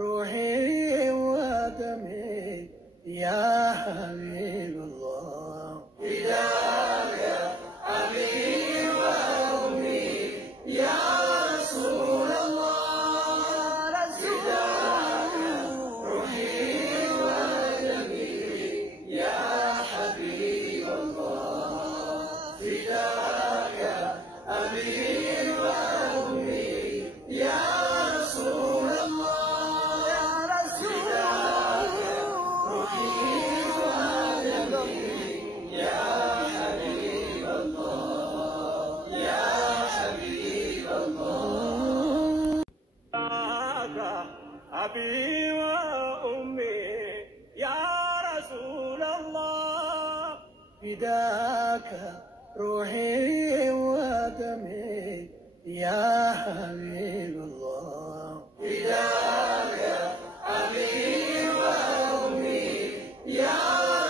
روحي ودمي يا حبيب الله فداك أبي وأمي يا رسول الله فداك روحي ودمي يا حبيب الله فداك أبي وأمي يا رسول الله يا رسول الله روحي ودمي يا حبيب الله يا حبيب الله أبي وأمي يا رسول الله فداك روحي ودمي يا حبيب الله فداك أبي وأمي يا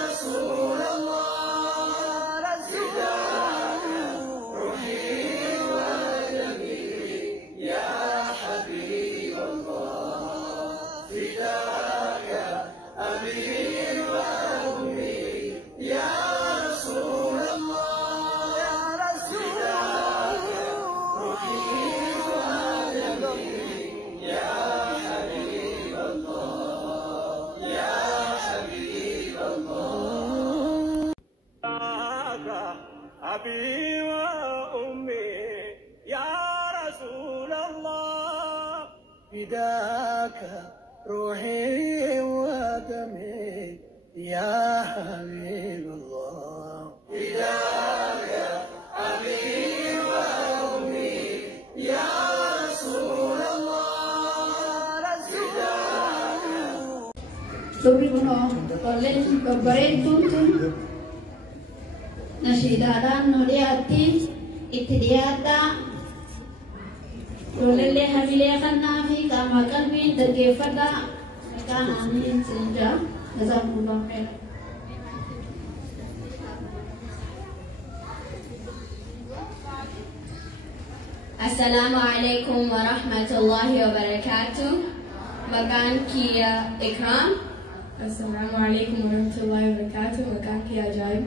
رسول الله فداك روحي ودمي يا حبيب الله فداك أبي وأمي يا رسول الله يا رسول الله روحي ودمي يا حبيب الله يا حبيب الله أبي وأمي يا رسول الله فداك روحي ودمي يا حبيب الله فداك أبي وأمي يا رسول الله فداك Sobrino bareeduutu nashiidaadhaan nu dhiyaatti itti dhiyaadha. Ijoollee hamilee kannaa fi qaama qalbiin dhaggeeffadha. Maqaan aamiin sinja jazakumullahu khairan. Assalamu alaikum wa rahmatullahi wa barakatuh. Makan Kia Ikram. Assalamu alaikum wa rahmatullahi wa barakatuh. Makan Kia Ajaib.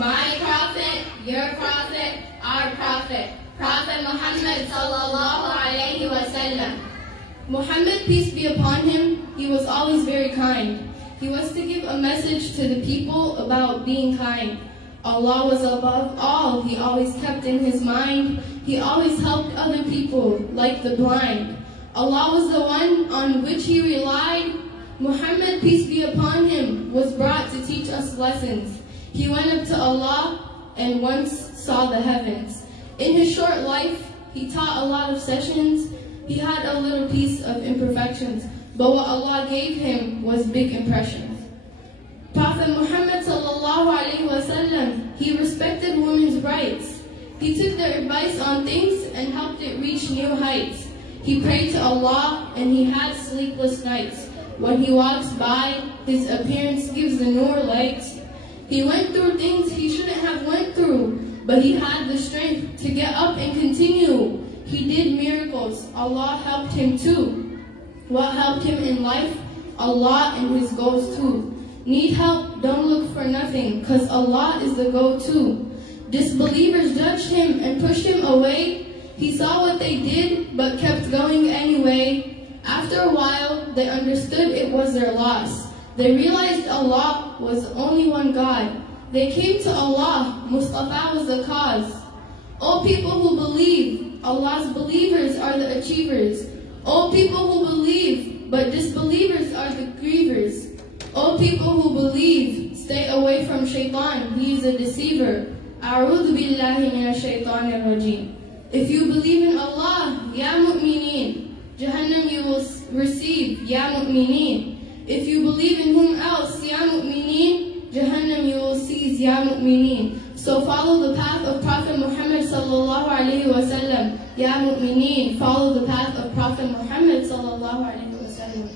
My prophet, your prophet, our prophet, Prophet Muhammad sallallahu alayhi wa sallam. Muhammad, peace be upon him, he was always very kind. He was to give a message to the people about being kind. Allah was above all. He always kept in his mind. He always helped other people, like the blind. Allah was the one on which he relied. Muhammad, peace be upon him, was brought to teach us lessons. He went up to Allah and once saw the heavens. In his short life, he taught a lot of sessions. He had a little piece of imperfections, but what Allah gave him was big impressions. Prophet Muhammad sallallahu alaihi wasallam, he respected women's rights. He took their advice on things and helped it reach new heights. He prayed to Allah and he had sleepless nights. When he walks by, his appearance gives the nur lights. He went through things he shouldn't have went through, but he had the strength to get up and continue. He did miracles. Allah helped him too. What helped him in life? Allah and his goals too. Need help? Don't look for nothing, cause Allah is the go-to. Disbelievers judged him and pushed him away. He saw what they did, but kept going anyway. After a while, they understood it was their loss. They realized Allah was only one God. They came to Allah. Mustafa was the cause. O people who believe, Allah's believers are the achievers. O people who believe, but disbelievers are the grievers. O people who believe, stay away from shaitan, he is a deceiver. A'udhu billahi minash shaitanir rajim. If you believe in Allah, ya mu'mineen, Jahannam you will receive, ya mu'mineen. If you believe in whom else, ya mu'mineen, Jahannam you will seize, ya mu'mineen. So follow the path of Prophet Muhammad sallallahu alaihi wasallam, ya mu'mineen. Follow the path of Prophet Muhammad sallallahu alaihi wasallam.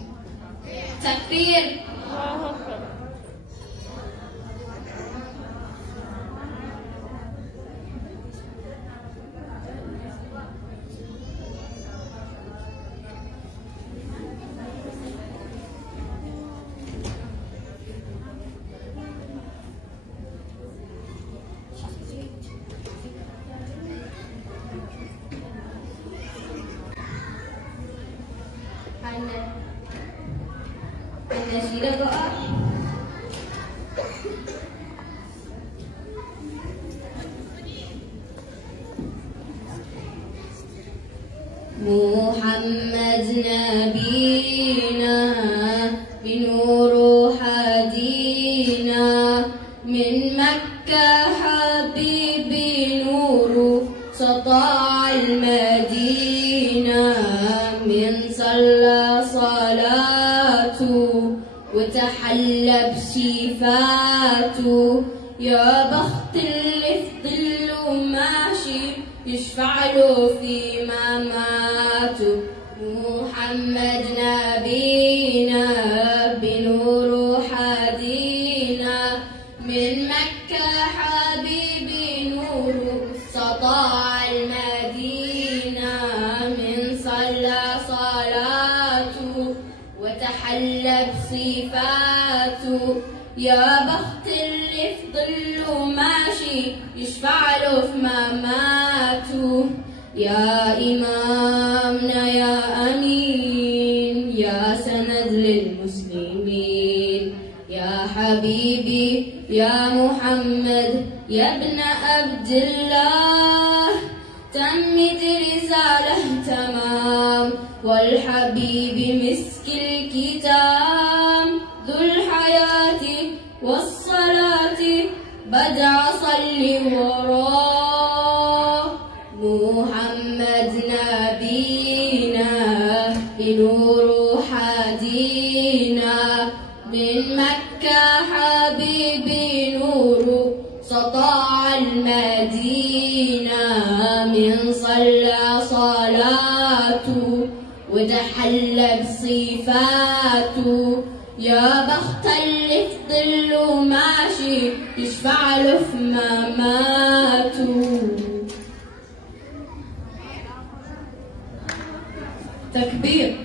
Takbir. النشيد بقى. محمد نبينا بنور هدينا من مكة حبيبي نور سطع المدينة من صلى صلاته وتحلى بصفاته يا بخت اللي في ظله ماشي يشفع له في مماته محمد نبينا بنور هدينا من مكة حبيبي نور سطع المدينة من صلى صلاته وتحلى بصفاته يا بخت اللي في ظله ماشي يشفع له في مماته يا إمامنا يا أمين يا سند للمسلمين يا حبيبي يا محمد يا ابن عبد الله تمت رسالة تمام والحبيب مسك الكتاب ذو الحياة والصلاة بدع صلي وراه محمد نبينا بنور هدينا من مكة حبيبي نور سطع المدينة من صلى صلاته وتحلى بصفاته يا بخت اللي في ظله ماشي يشفع له في مماته. تكبير.